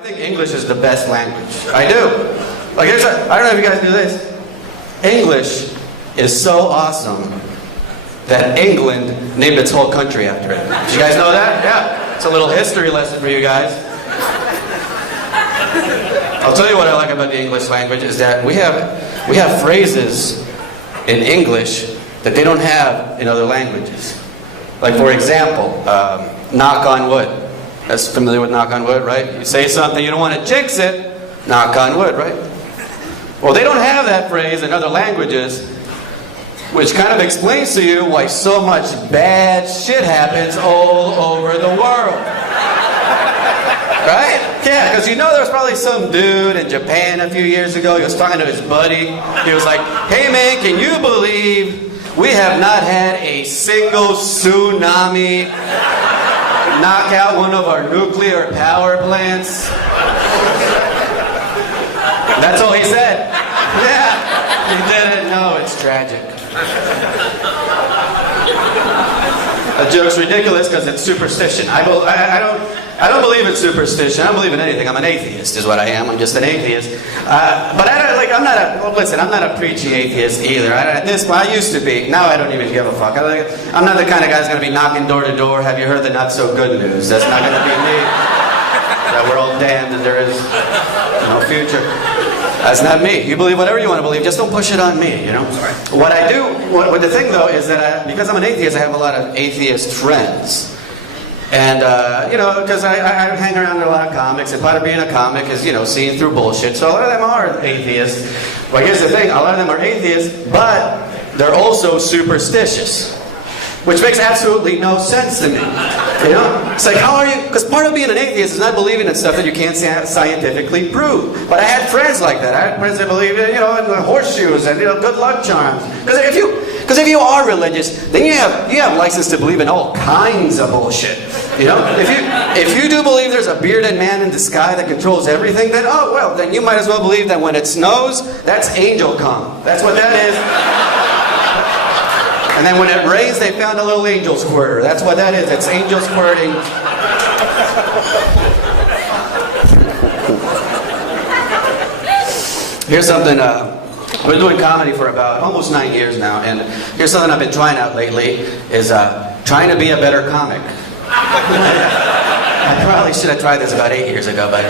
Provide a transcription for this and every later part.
I think English is the best language. I do. Like, I don't know if you guys do this. English is so awesome that England named its whole country after it. Did you guys know that? Yeah. It's a little history lesson for you guys. I'll tell you what I like about the English language is that we have phrases in English that they don't have in other languages. Like, for example, knock on wood. That's familiar with knock on wood, right? You say something, you don't want to jinx it, knock on wood, right? Well, they don't have that phrase in other languages, which kind of explains to you why so much bad shit happens all over the world. Right? Yeah, because you know there was probably some dude in Japan a few years ago, he was talking to his buddy, he was like, hey man, can you believe we have not had a single tsunami knock out one of our nuclear power plants? That's all he said. Yeah, he didn't know. It's tragic. That joke's ridiculous because it's superstition. I don't believe in superstition. I don't believe in anything. I'm an atheist, is what I am. I'm just an atheist. But I'm not a preachy atheist either. I used to be. Now I don't even give a fuck. I'm not the kind of guy that's going to be knocking door to door. Have you heard the not so good news? That's not going to be me. That we're all damned and there is no future. That's not me. You believe whatever you want to believe, just don't push it on me, you know? What I do, the thing though, is that because I'm an atheist, I have a lot of atheist friends. And, you know, because I hang around with a lot of comics, and part of being a comic is, you know, seeing through bullshit. So a lot of them are atheists. But here's the thing, a lot of them are atheists, but they're also superstitious. Which makes absolutely no sense to me. You know? It's like, how are you? Because part of being an atheist is not believing in stuff that you can't scientifically prove. But I had friends like that. I had friends that believed in, you know, in the horseshoes and, you know, good luck charms. Because if you are religious, then you have license to believe in all kinds of bullshit. You know? If you do believe there's a bearded man in the sky that controls everything, then oh well, then you might as well believe that when it snows, that's angel cum. That's what that is. And then when it rains, they found a little angel squirter. That's what that is. It's angel squirting. Here's something, we're doing comedy for about almost 9 years now, and here's something I've been trying out lately, is trying to be a better comic. I probably should have tried this about 8 years ago, but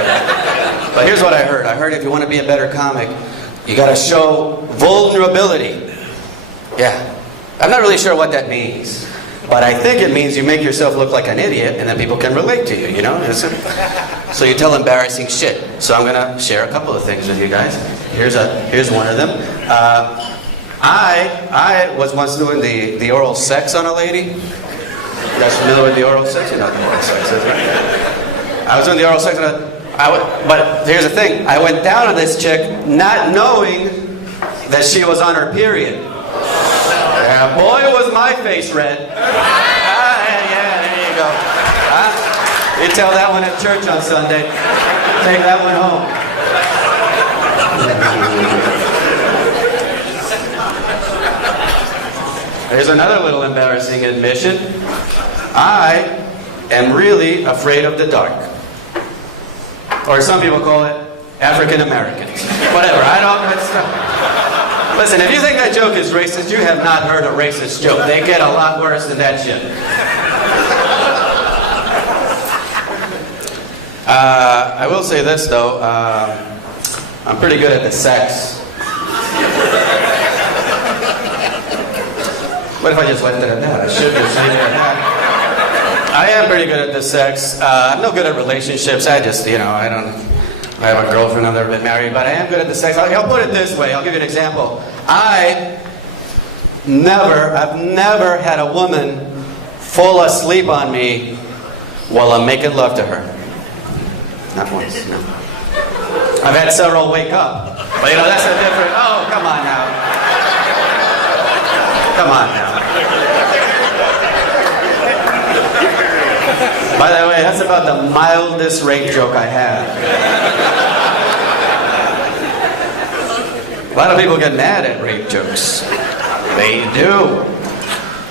here's what I heard. I heard if you want to be a better comic, you got to show vulnerability. Yeah. I'm not really sure what that means, but I think it means you make yourself look like an idiot and then people can relate to you, you know? So you tell embarrassing shit. So I'm going to share a couple of things with you guys. Here's one of them. I was once doing the oral sex on a lady. You guys familiar with the oral sex? You know what the oral sex is, right? I was doing the oral sex on but here's the thing. I went down on this chick not knowing that she was on her period. Yeah, boy, was my face red. Yeah, there you go. You tell that one at church on Sunday. Take that one home. Here's another little embarrassing admission. I am really afraid of the dark. Or some people call it African Americans. Whatever, Listen, if you think that joke is racist, you have not heard a racist joke. They get a lot worse than that shit. I will say this, though. I'm pretty good at the sex. What if I just left it at that? I should just leave it at that. I am pretty good at the sex. I'm no good at relationships. I just, you know, I have a girlfriend, I've never been married, but I am good at the sex. I'll put it this way, I'll give you an example. I've never had a woman fall asleep on me while I'm making love to her. Not once, no. I've had several wake up, but you know, that's a different, oh, come on now. Come on now. By the way, that's about the mildest rape joke I have. A lot of people get mad at rape jokes. They do.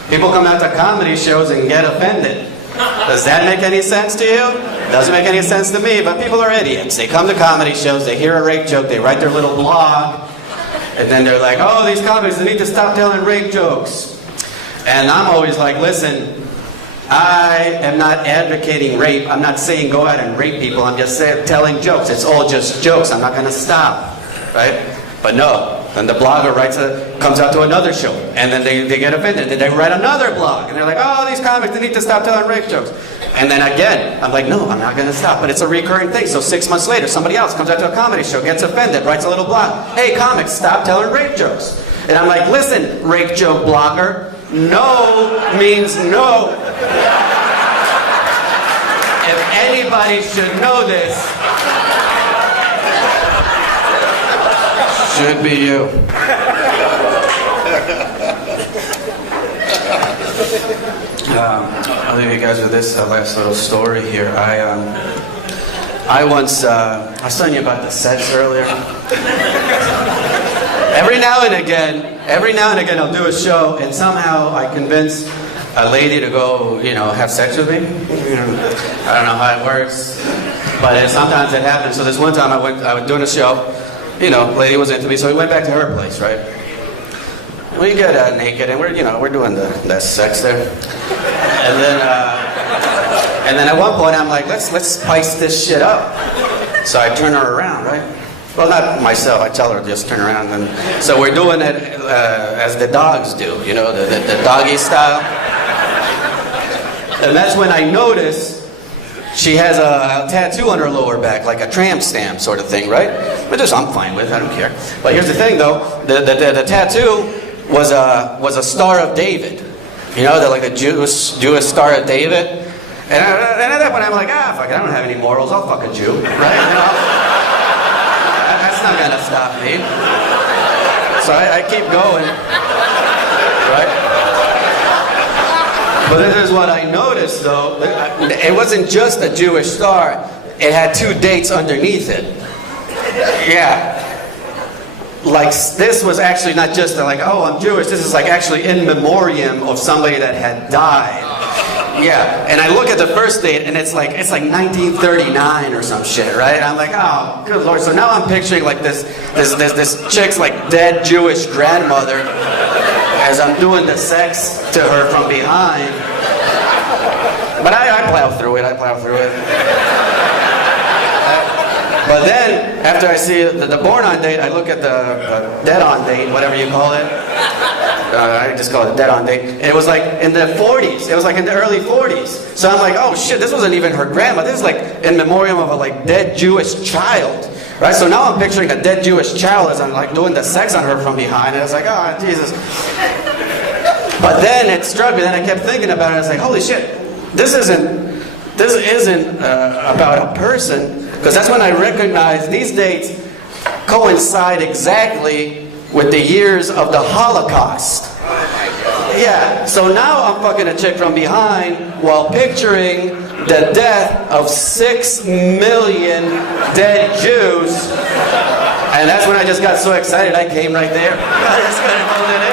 People come out to comedy shows and get offended. Does that make any sense to you? Doesn't make any sense to me, but people are idiots. They come to comedy shows, they hear a rape joke, they write their little blog, and then they're like, oh, these comics, they need to stop telling rape jokes. And I'm always like, listen, I am not advocating rape. I'm not saying go out and rape people. I'm just telling jokes. It's all just jokes. I'm not going to stop, right? But no. Then the blogger comes out to another show, and then they get offended. Then they write another blog, and they're like, oh, these comics, they need to stop telling rape jokes. And then again, I'm like, no, I'm not going to stop. But it's a recurring thing. So 6 months later, somebody else comes out to a comedy show, gets offended, writes a little blog. Hey, comics, stop telling rape jokes. And I'm like, listen, rape joke blogger, no means no. If anybody should know this, should be you. I'll leave you guys with this last little story here. I was telling you about the sex earlier. Every now and again, I'll do a show, and somehow I convince a lady to go, have sex with me. I don't know how it works, but sometimes it happens. So this one time I was doing a show, lady was into me, so we went back to her place, right? We get naked, and we're doing the sex there, and then at one point I'm like, let's spice this shit up. So I turn her around, right? Well, not myself. I tell her just turn around, and so we're doing it as the dogs do, the doggy style. And that's when I notice she has a tattoo on her lower back, like a tramp stamp sort of thing, right? But this I'm fine with. I don't care. But here's the thing, though: the tattoo was a Star of David. The Jewish Star of David. And at that point, I'm like, fuck it, I don't have any morals. I'll fuck a Jew, right? That's not gonna stop me. So I keep going, right? But this is what I noticed, though. It wasn't just a Jewish star. It had 2 dates underneath it. Yeah. Like, this was actually not just oh, I'm Jewish. This is actually in memoriam of somebody that had died. Yeah. And I look at the first date, and it's like 1939 or some shit, right? I'm like, oh, good Lord. So now I'm picturing this chick's dead Jewish grandmother as I'm doing the sex to her from behind. But I plow through it. But then, after I see the born on date, I look at the dead on date, whatever you call it. I just call it dead on date. And it was in the 40s. It was in the early 40s. So I'm like, oh shit, this wasn't even her grandma. This is in memoriam of a dead Jewish child. Right? So now I'm picturing a dead Jewish child as I'm doing the sex on her from behind. And I was like, oh, Jesus. But then it struck me, then I kept thinking about it. I was like, holy shit, this isn't about a person. Because that's when I recognized these dates coincide exactly with the years of the Holocaust. Yeah, so now I'm fucking a chick from behind while picturing the death of 6 million dead Jews. And that's when I just got so excited, I came right there. I just couldn't hold it in.